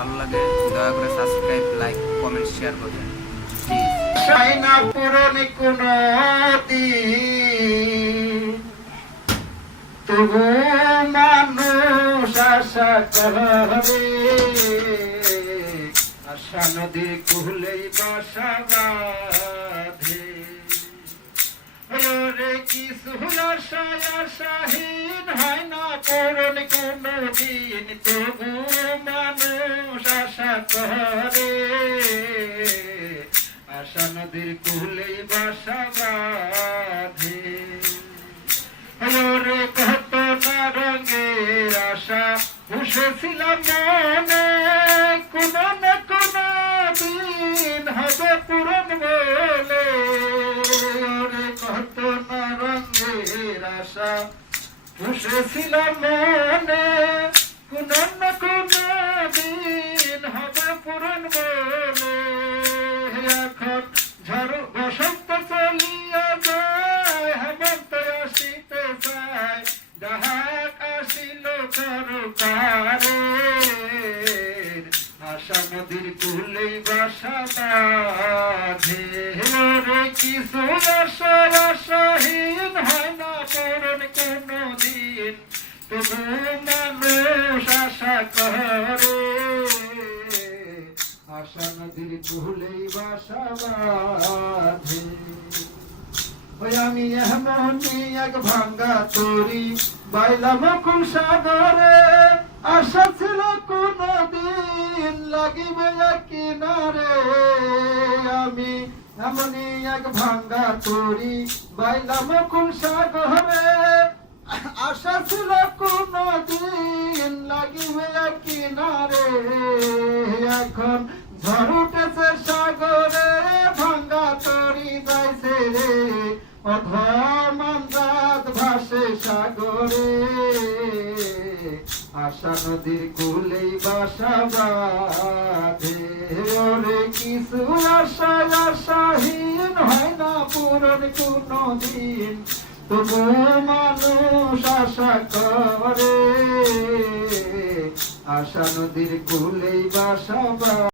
ভালো লাগে, দয়া করে সাবস্ক্রাইব লাইক কমেন্ট শেয়ার করবেন। না আশা নদী কুহলেই বাসা বাঁধে। ওরে কি সুলাশায় আশাহীন হয় না পূরণ কোন দিন, তবু আশা করে আশা নদীর কুলেই বাসা বাঁধে। ওরে কত না রঙের আশা বসেছিলাম মনে। কোন না কোন দিন হবে পূরণ বলে। ওরে কত না রঙের আশা বসেছিলাম মনে। কোন না কোন আসিল আশা নদীর কুলেই বাসা বাঁধে। রে কিছু আশা আশাহীন হয় না পূরণ কোনো দিন তবু মানুষ আশা করে। আশা নদীর কুলেই বাসা বাঁধে। ওই আমি এমনই এক ভাঙ্গা তরি বাইলাম কোন সাগরে, আশা ছিল কোন দিন লাগিবে কিনারে আমি এমনই এক ভাঙ্গা তরি বাইলাম কোন সাগরে, আশা ছিল কোন দিন লাগিবে এক কিনারে এখন ঝড় অধমান রাত ভাসে সাগরে, আশা নদীর কুলেই বাসা বাঁধে। কিছু আশা আশাহীন হয় না পূরণ কোনো দিন তবু মানুষ আশা করে, আশা নদীর কুলেই বাসা